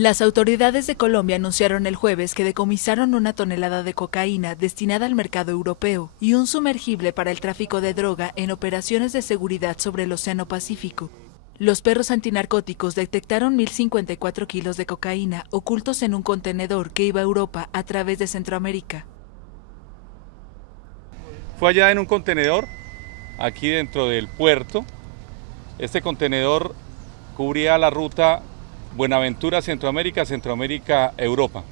Las autoridades de Colombia anunciaron el jueves que decomisaron 1 tonelada de cocaína destinada al mercado europeo y un sumergible para el tráfico de droga en operaciones de seguridad sobre el Océano Pacífico. Los perros antinarcóticos detectaron 1.054 kilos de cocaína ocultos en un contenedor que iba a Europa a través de Centroamérica. Fue allá en un contenedor, aquí dentro del puerto. Este contenedor cubría la ruta Buenaventura, Centroamérica, Centroamérica, Europa.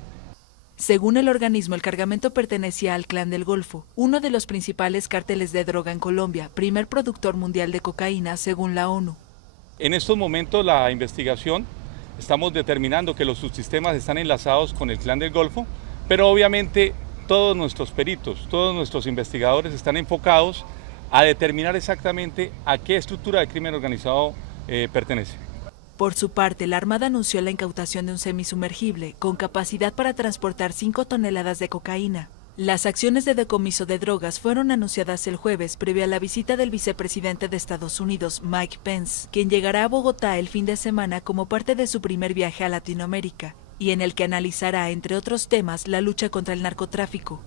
Según el organismo, el cargamento pertenecía al Clan del Golfo, uno de los principales cárteles de droga en Colombia, primer productor mundial de cocaína según la ONU. En estos momentos la investigación, estamos determinando que los subsistemas están enlazados con el Clan del Golfo, pero obviamente todos nuestros peritos, todos nuestros investigadores están enfocados a determinar exactamente a qué estructura de crimen organizado pertenece. Por su parte, la Armada anunció la incautación de un semisumergible con capacidad para transportar 5 toneladas de cocaína. Las acciones de decomiso de drogas fueron anunciadas el jueves previo a la visita del vicepresidente de Estados Unidos, Mike Pence, quien llegará a Bogotá el fin de semana como parte de su primer viaje a Latinoamérica, y en el que analizará, entre otros temas, la lucha contra el narcotráfico.